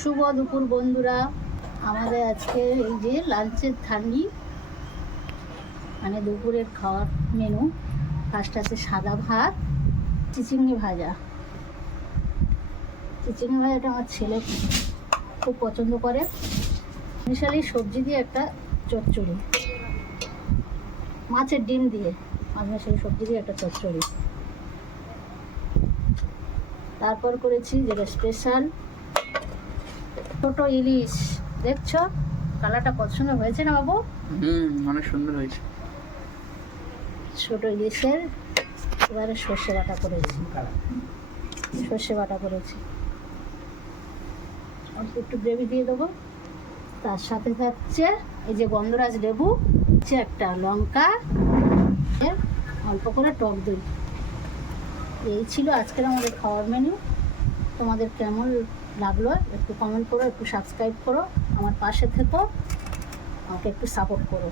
শুভ দুপুর বন্ধুরা, আমাদের আজকে এই যে লাঞ্চের থালি মানে দুপুরের খাওয়ার মেনু। ফার্স্ট আছে সাদা ভাত, চিচিঙ্গি ভাজা। চিচিঙ্গি ভাজাটা আমার ছেলে খুব পছন্দ করে। মিশালি সবজি দিয়ে একটা চচ্চড়ি, মাছের ডিম দিয়ে মাছ মিশালি সবজি দিয়ে একটা চচ্চড়ি। তারপর করেছি যেটা স্পেশাল ছোট ইলিশ। দেখছো কালারটা কত সুন্দর হয়েছে না বাবু? অনেক সুন্দর হয়েছে। ছোট ইলিশের এবারে সর্ষে বাটা করেছি, অল্প একটু গ্রেভি দিয়ে দেবো। তার সাথে থাকছে এই যে গন্ধরাজ লেবু, হচ্ছে একটা লঙ্কা, অল্প করে টক দই। এই ছিল আজকের আমাদের খাওয়ার মেনু। তোমাদের কেমন লাগলো একটু কমেন্ট করো, একটু সাবস্ক্রাইব করো, আমার পাশে থেকো, আমাকে একটু সাপোর্ট করো।